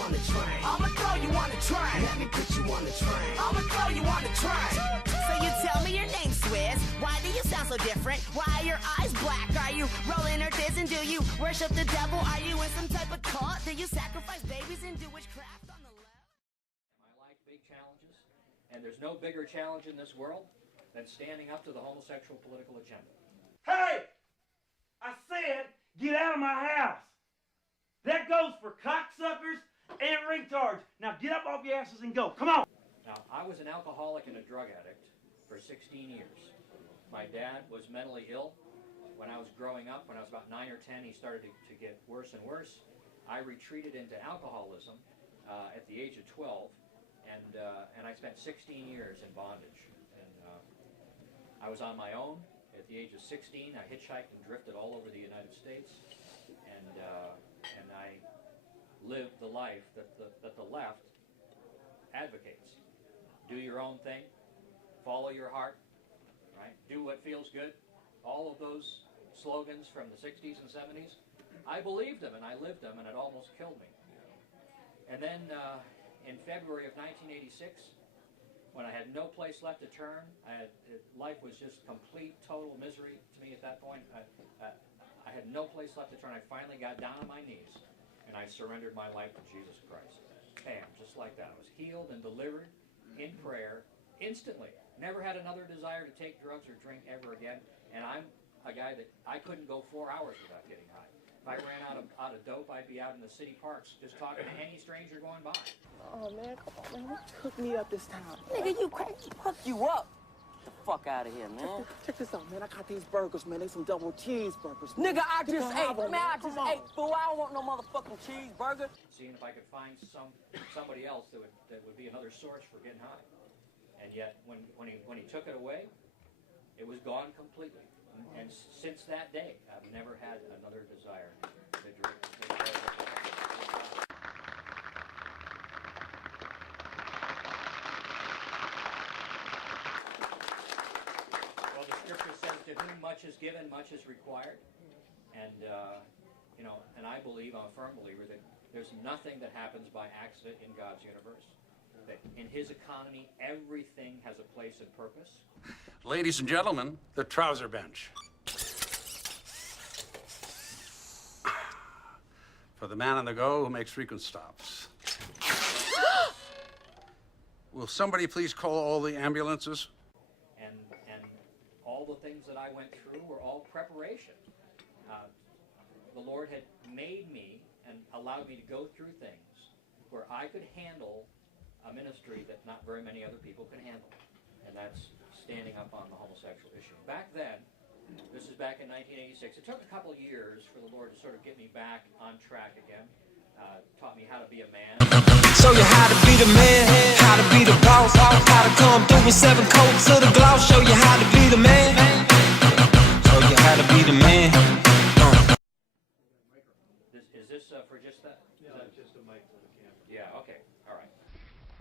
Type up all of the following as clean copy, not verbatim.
on the train. I'ma throw you on the train. Let me put you on the train. I'ma throw you on the train. So you tell me your name, Swiss. Why do you sound so different? Why are your eyes black? Are you rolling her tits and do you worship the devil? Are you in some type of cult? Do you sacrifice babies and do witchcraft on the left? I like big challenges, and there's no bigger challenge in this world than standing up to the homosexual political agenda. Hey! I said, get out of my house! That goes for cocksuckers and retards. Now get up off your asses and go. Come on! Now, I was an alcoholic and a drug addict for 16 years. My dad was mentally ill. When I was growing up, when I was about 9 or 10, he started to get worse and worse. I retreated into alcoholism at the age of 12, and I spent 16 years in bondage. And I was on my own. At the age of 16, I hitchhiked and drifted all over the United States, and I lived the life that the left advocates. Do your own thing, follow your heart, right? Do what feels good. All of those slogans from the 60s and 70s, I believed them and I lived them, and it almost killed me. And then in February of 1986, when I had no place left to turn, life was just complete, total misery to me at that point. I had no place left to turn. I finally got down on my knees and I surrendered my life to Jesus Christ. Bam, just like that. I was healed and delivered in prayer instantly. Never had another desire to take drugs or drink ever again. And I'm a guy that I couldn't go 4 hours without getting high. If I ran out of dope, I'd be out in the city parks just talking to any stranger going by. Oh, man, come on, man. What took me up this time? Nigga, you crazy. Hooked you up. Get the fuck out of here, man. Check this out, man. I got these burgers, man. They some double cheeseburgers. Nigga, I Get just the ate. album, Man, I come just on. ate, fool. I don't want no motherfucking cheeseburger. Seeing if I could find somebody else that would be another source for getting high. And yet, when he took it away, it was gone completely. And since that day, I've never had another desire to drink. Well, the scripture says, to whom much is given, much is required. And, you know, and I believe, I'm a firm believer, that there's nothing that happens by accident in God's universe. That in his economy, everything has a place and purpose. Ladies and gentlemen, the trouser bench. For the man on the go who makes frequent stops. Will somebody please call all the ambulances? And all the things that I went through were all preparation. The Lord had made me and allowed me to go through things where I could handle a ministry that not very many other people can handle, and that's standing up on the homosexual issue. Back then, this is back in 1986, it took a couple years for the Lord to sort of get me back on track again, taught me how to be a man. Show you how to be the man, how to be the boss, how to come through with 7 coats of the gloss. Show you how to be the man, show you how to be the man. Is this for just that? Yeah, just a mic for the camera. Yeah, okay, all right.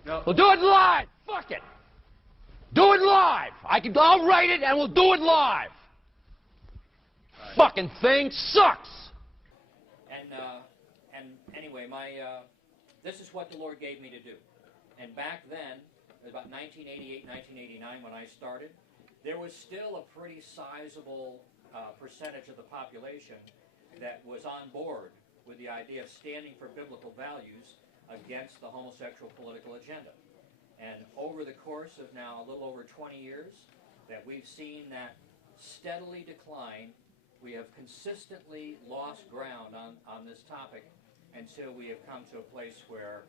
No. We'll do it live. Fuck it. Do it live. I'll write it and we'll do it live. Right. Fucking thing sucks. And anyway, this is what the Lord gave me to do. And back then, about 1988, 1989, when I started, there was still a pretty sizable percentage of the population that was on board with the idea of standing for biblical values against the homosexual political agenda. And over the course of now a little over 20 years, that we've seen that steadily decline. We have consistently lost ground on this topic until we have come to a place where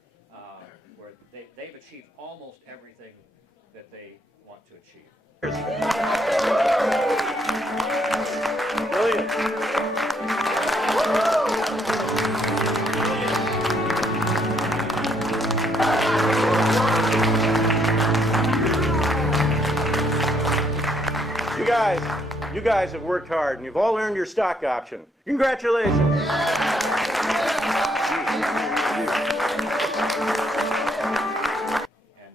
they've achieved almost everything that they want to achieve. You guys have worked hard, and you've all earned your stock option. Congratulations. And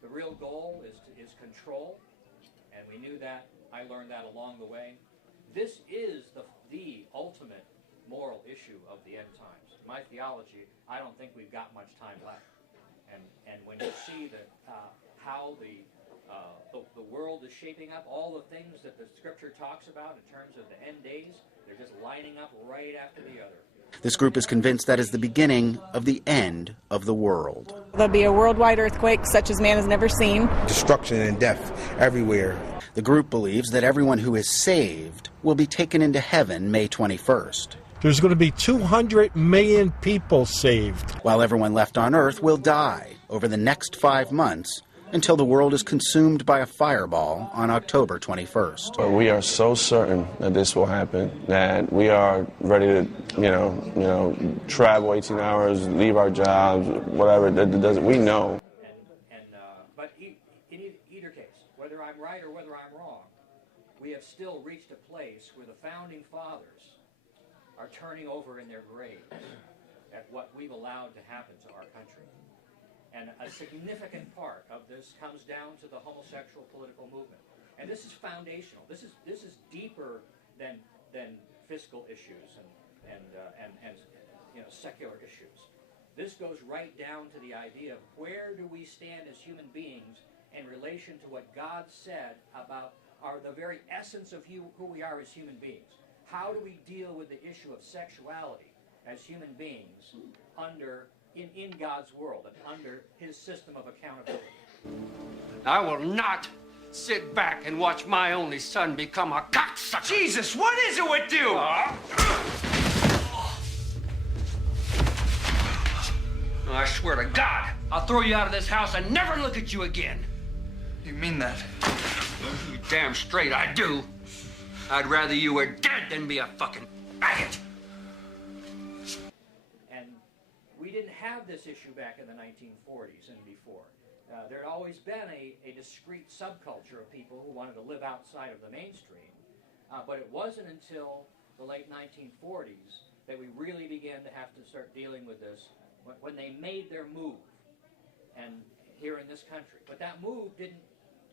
the real goal is control, and we knew that. I learned that along the way. This is the ultimate moral issue of the end times. my theology, I don't think we've got much time left. And when you see that how the world is shaping up, all the things that the Scripture talks about in terms of the end days, they're just lining up right after the other. This group is convinced that is the beginning of the end of the world. There'll be a worldwide earthquake such as man has never seen. Destruction and death everywhere. The group believes that everyone who is saved will be taken into heaven May 21st. There's going to be 200 million people saved. While everyone left on Earth will die over the next 5 months until the world is consumed by a fireball on October 21st. We are so certain that this will happen that we are ready to, travel 18 hours, leave our jobs, whatever. We know. But in either case, whether I'm right or whether I'm wrong, we have still reached a place where the founding fathers are turning over in their graves at what we've allowed to happen to our country. And a significant part of this comes down to the homosexual political movement. And this is foundational. This is deeper than fiscal issues and secular issues. This goes right down to the idea of where do we stand as human beings in relation to what God said about the very essence of who we are as human beings. How do we deal with the issue of sexuality as human beings in God's world and under his system of accountability? I will not sit back and watch my only son become a cocksucker. Jesus, what is it with you? I swear to God, I'll throw you out of this house and never look at you again. You mean that? Damn straight I do. I'd rather you were dead than be a fucking faggot. And we didn't have this issue back in the 1940s and before. There had always been a discrete subculture of people who wanted to live outside of the mainstream. But it wasn't until the late 1940s that we really began to have to start dealing with this when they made their move and here in this country. But that move didn't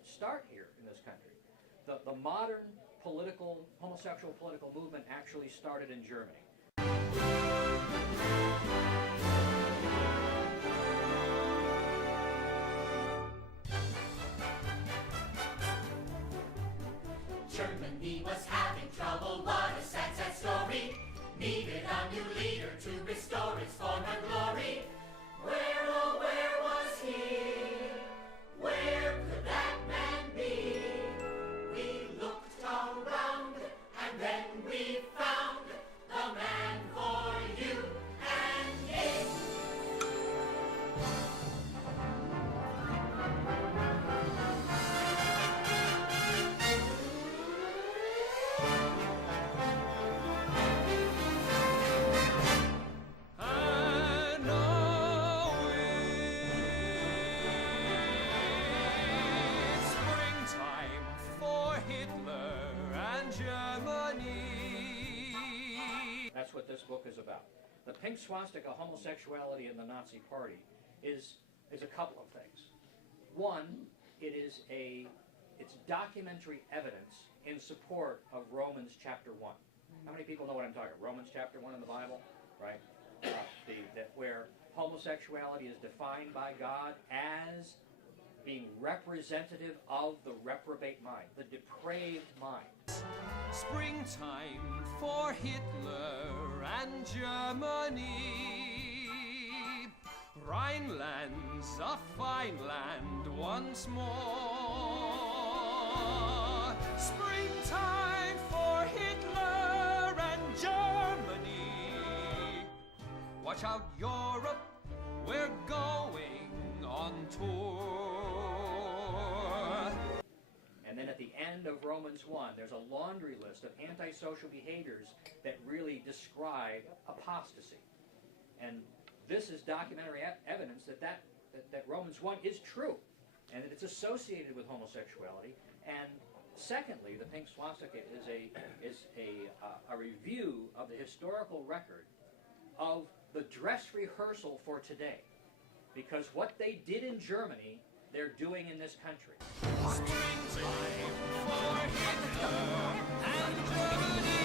start here in this country. The modern homosexual political movement actually started in Germany. Germany was having trouble, what a sad, sad story. Needed a new leader to restore its former glory. Where, oh, where was he? Where could that man be? We looked around and then we found the man for you and me. That's what this book is about. The pink swastika, homosexuality in the Nazi Party, is a couple of things. One, it's documentary evidence in support of Romans chapter 1. How many people know what I'm talking about? Romans chapter 1 in the Bible, right? Where homosexuality is defined by God as being representative of the reprobate mind, the depraved mind. Springtime for Hitler and Germany. Rhineland's a fine land once more. Springtime for Hitler and Germany. Watch out, Europe, we're going on tour. And then at the end of Romans 1, there's a laundry list of antisocial behaviors that really describe apostasy. And this is documentary evidence that Romans 1 is true, and that it's associated with homosexuality. And secondly, the pink swastika is a review of the historical record of the dress rehearsal for today. Because what they did in Germany, they're doing in this country. Springtime for Hitler and Germany.